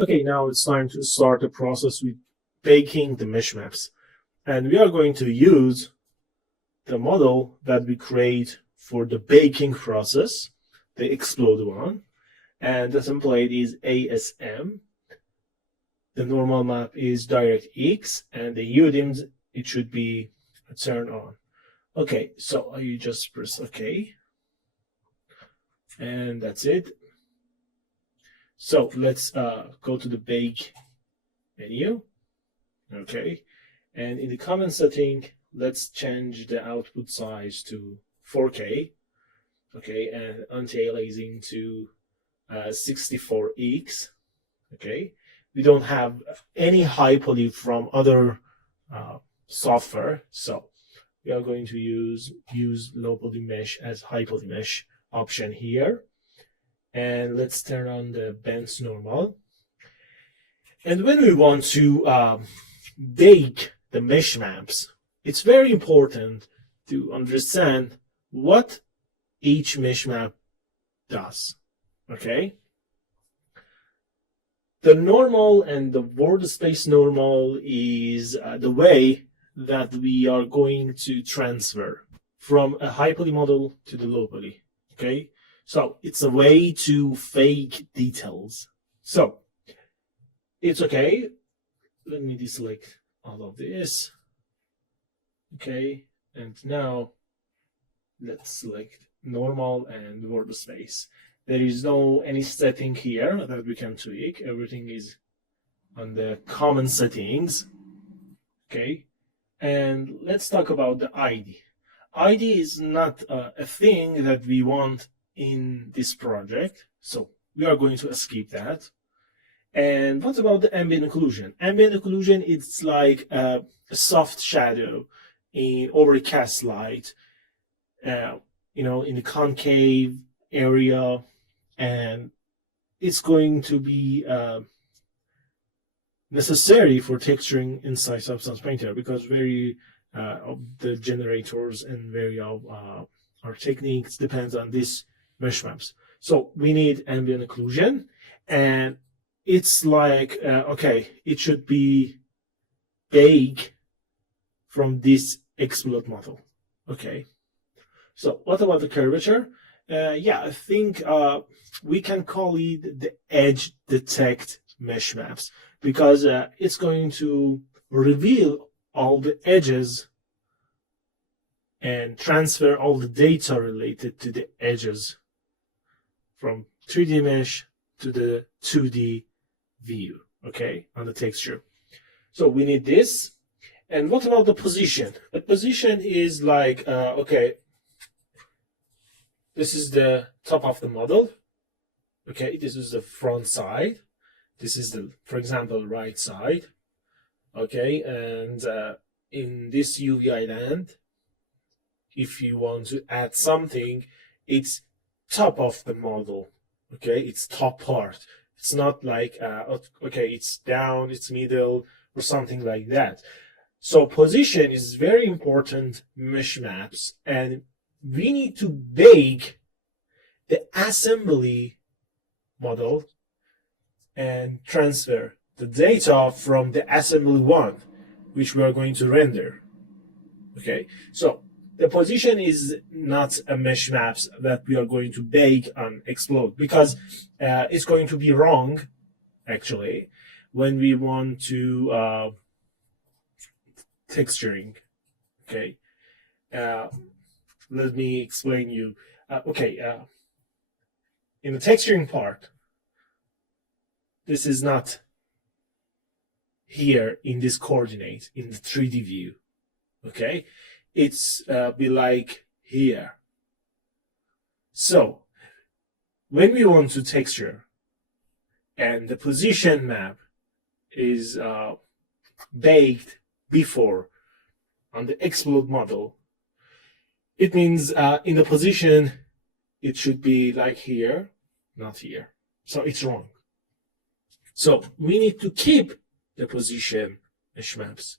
Okay, now it's time to start the process with baking the mesh maps. And we are going to use the model that we create for the baking process, the explode one. And the template is ASM. The normal map is DirectX, and the UDIMs, it should be turned on. Okay, so you just press OK. And that's it. So let's go to the bake menu. Okay, and in the common setting, let's change the output size to 4K. Okay, and anti-aliasing to 64x. Okay, we don't have any high poly from other software, so we are going to use low poly mesh as high poly mesh option here. And let's turn on the bent normal. And when we want to bake the mesh maps, it's very important to understand what each mesh map does. Okay? The normal and the workspace normal is the way that we are going to transfer from a high poly model to the low poly. Okay? So it's a way to fake details. So it's okay. Let me deselect all of this. Okay, and now let's select normal and workspace. There is no any setting here that we can tweak. Everything is on the common settings. Okay, and let's talk about the ID. ID is not a thing that we want in this project, so we are going to skip that. And what about the ambient occlusion? Ambient occlusion is like a soft shadow in overcast light, in the concave area, and it's going to be necessary for texturing inside Substance Painter because very of the generators and very of our techniques depends on this mesh maps. So we need ambient occlusion, and it's like, okay, it should be big from this explode model. Okay. So what about the curvature? Yeah, I think we can call it the edge detect mesh maps because it's going to reveal all the edges and transfer all the data related to the edges from 3D mesh to the 2D view, okay, on the texture. So we need this. And what about the position? The position is like, okay, this is the top of the model. Okay, this is the front side. This is the, for example, right side. Okay, and in this UV island, if you want to add something, it's top of the model. Okay, it's top part. It's not like, okay, it's down, it's middle, or something like that. So position is very important mesh maps, and we need to bake the assembly model and transfer the data from the assembly one, which we are going to render. Okay, so the position is not a mesh maps that we are going to bake on explode because it's going to be wrong, actually, when we want to texturing. Okay, let me explain you. In the texturing part, this is not here in this coordinate in the 3D view. Okay, it's be like here. So when we want to texture and the position map is baked before on the explode model, it means in the position it should be like here, not here. So it's wrong. So we need to keep the position mesh maps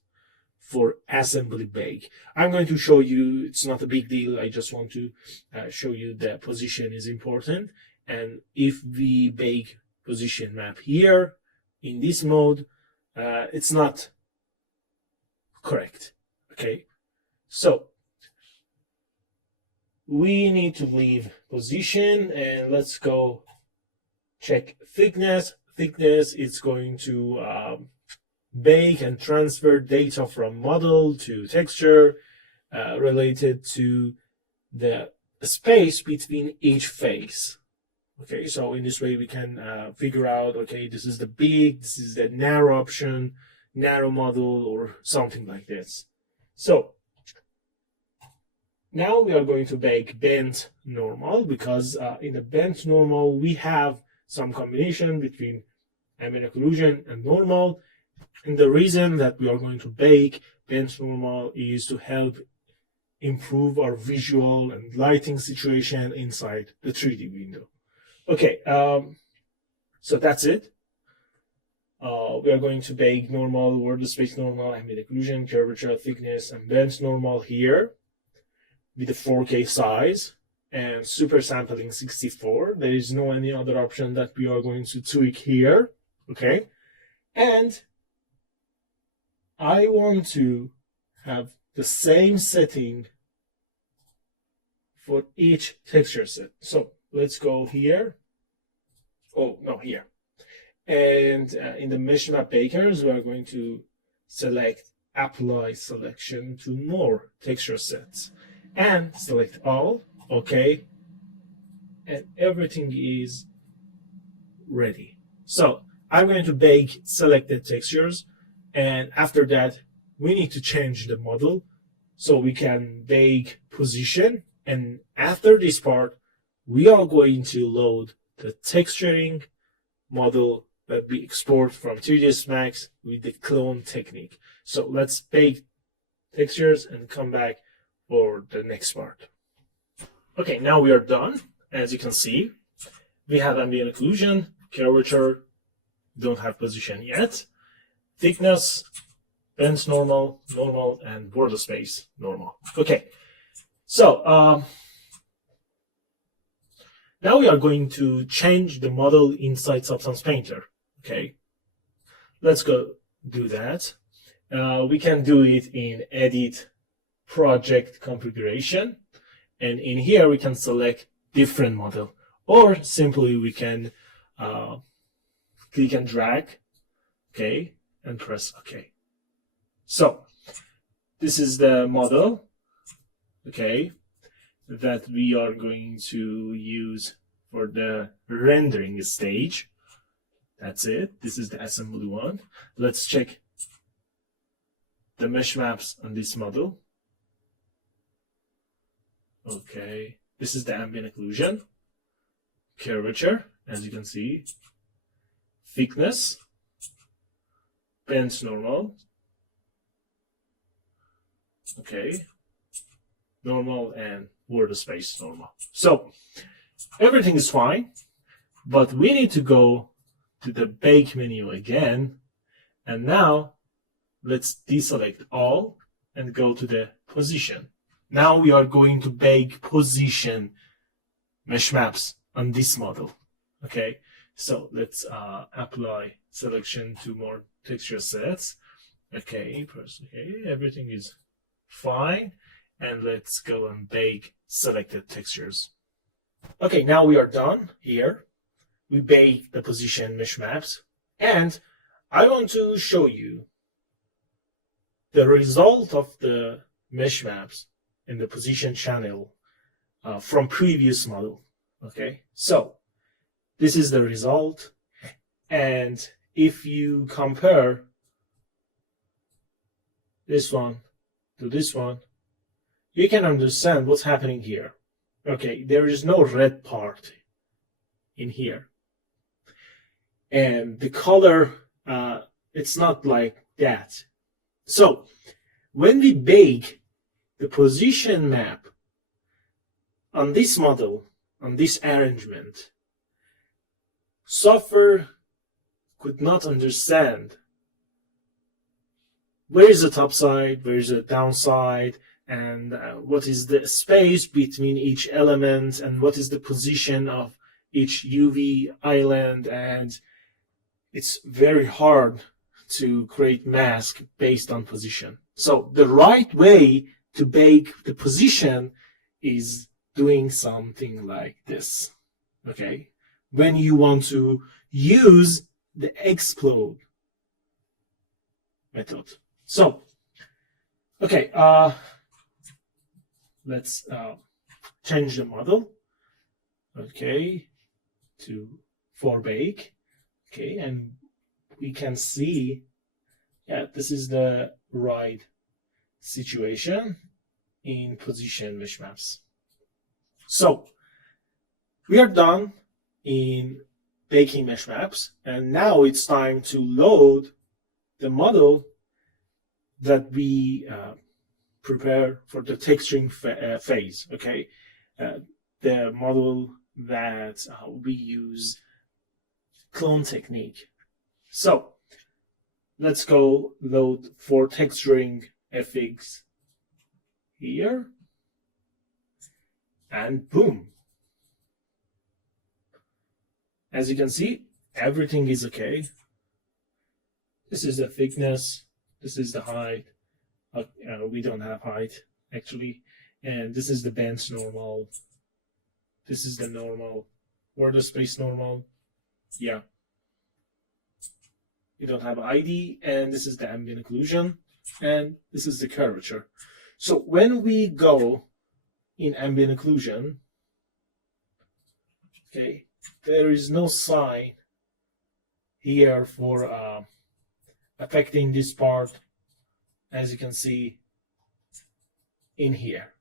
for assembly bake. I'm going to show you, it's not a big deal. I just want to show you that position is important. And if we bake position map here, in this mode, it's not correct. Okay, so we need to leave position and let's go check thickness. Thickness is going to bake and transfer data from model to texture related to the space between each face. Okay, so in this way we can figure out, okay, this is the big, this is the narrow option, narrow model, or something like this. So now we are going to bake bent normal, because in the bent normal we have some combination between ambient occlusion and normal. And the reason that we are going to bake bent normal is to help improve our visual and lighting situation inside the 3D window. Okay, so that's it. We are going to bake normal, world space normal, ambient occlusion, curvature, thickness, and bent normal here with a 4K size and super sampling 64. There is no any other option that we are going to tweak here. Okay, and I want to have the same setting for each texture set. So let's go here. Oh, no, here. And in the mesh map bakers, we are going to select apply selection to more texture sets and select all. Okay. And everything is ready. So I'm going to bake selected textures. And after that, we need to change the model so we can bake position. And after this part, we are going to load the texturing model that we export from 3ds Max with the clone technique. So let's bake textures and come back for the next part. Okay, now we are done. As you can see, we have ambient occlusion, curvature, don't have position yet, thickness, bent normal, normal, and border space normal. Okay, so now we are going to change the model inside Substance Painter. Okay, let's go do that. We can do it in Edit, Project Configuration, and in here we can select different model, or simply we can click and drag, okay, and press OK. So this is the model, okay, that we are going to use for the rendering stage. That's it. This is the assembly one. Let's check the mesh maps on this model. Okay, this is the ambient occlusion, curvature, as you can see, thickness, bent normal, okay, normal, and border space normal. So everything is fine, but we need to go to the bake menu again, and now let's deselect all and go to the position. Now we are going to bake position mesh maps on this model. Okay, so let's apply selection to more texture sets. Okay, everything is fine, and let's go and bake selected textures. Okay, now we are done here. We bake the position mesh maps, and I want to show you the result of the mesh maps in the position channel from previous model. Okay, so this is the result, and if you compare this one to this one, you can understand what's happening here. Okay, there is no red part in here, and the color, it's not like that. So when we bake the position map on this model, on this arrangement, software could not understand where is the top side, where is the downside, and what is the space between each element, and what is the position of each UV island, and it's very hard to create mask based on position. So the right way to bake the position is doing something like this. Okay, when you want to use the explode method. So, okay, let's change the model. Okay, for bake. Okay, and we can see, yeah, this is the right situation in position mesh maps. So we are done in baking mesh maps, and now it's time to load the model that we prepare for the texturing phase. Okay, the model that we use clone technique. So let's go load for texturing fx here, and boom. As you can see, everything is okay. This is the thickness, this is the height. We don't have height actually, and this is the bench normal. This is the normal, border space normal. Yeah, we don't have ID, and this is the ambient occlusion, and this is the curvature. So when we go in ambient occlusion, okay, there is no sign here for affecting this part, as you can see in here.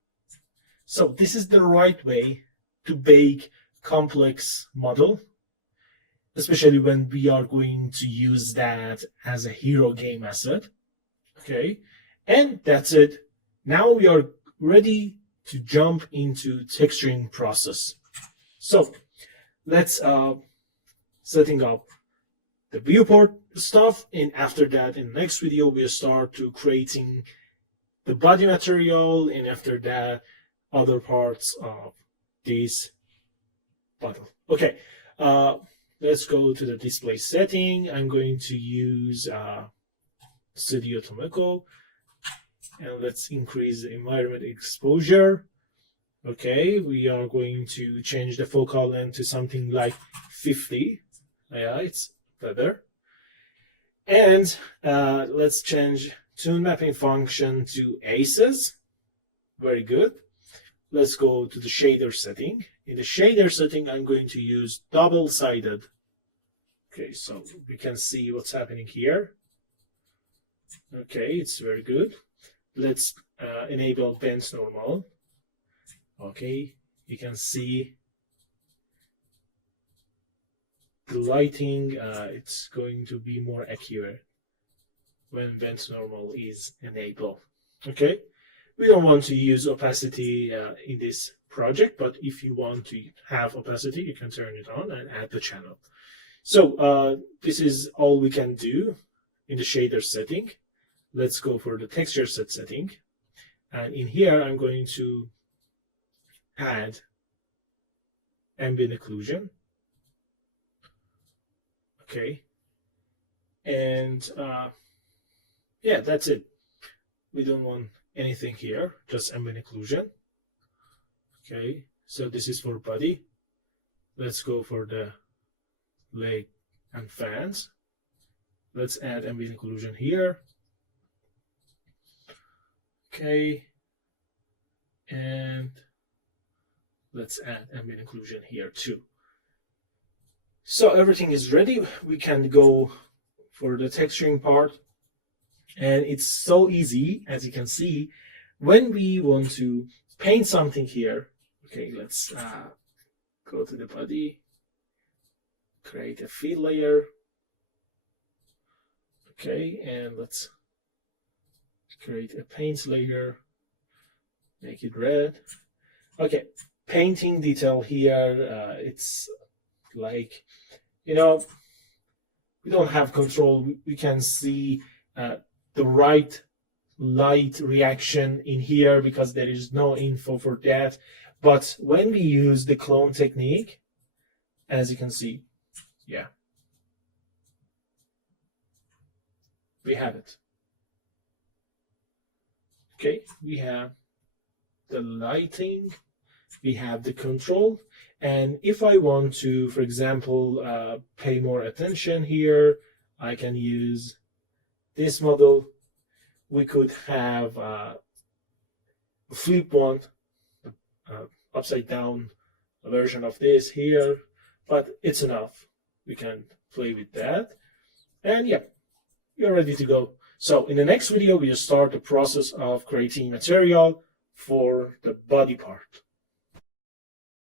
So this is the right way to bake complex model, especially when we are going to use that as a hero game asset. Okay, and that's it. Now we are ready to jump into texturing process. So let's setting up the viewport stuff, and after that in the next video we'll start to creating the body material, and after that other parts of this bottle. Okay, let's go to the display setting. I'm going to use Studio Tomoko, and let's increase the environment exposure. Okay, we are going to change the focal length to something like 50. Yeah, it's better. And let's change tune mapping function to aces. Very good. Let's go to the shader setting. In the shader setting, I'm going to use double-sided. Okay, so we can see what's happening here. Okay, it's very good. Let's enable bend normal. Okay, you can see the lighting, it's going to be more accurate when bend normal is enabled. Okay, we don't want to use opacity in this project, but if you want to have opacity, you can turn it on and add the channel. So this is all we can do in the shader setting. Let's go for the texture set setting, and in here I'm going to add ambient occlusion. Okay, and yeah, that's it. We don't want anything here, just ambient occlusion. Okay, so this is for body. Let's go for the leg and fans. Let's add ambient occlusion here. Okay, and let's add ambient occlusion here too. So everything is ready. We can go for the texturing part, and it's so easy, as you can see. When we want to paint something here, okay, let's go to the body, create a fill layer. Okay, and let's create a paint layer, make it red. Okay, painting detail here, it's like, you know, we don't have control. We can see the right light reaction in here because there is no info for that. But when we use the clone technique, as you can see, yeah, we have it. Okay, we have the lighting, we have the control, and if I want to, for example, pay more attention here, I can use this model. We could have a flip one, upside down version of this here, but it's enough. We can play with that, and yeah, you're ready to go. So in the next video, we'll start the process of creating material for the body part.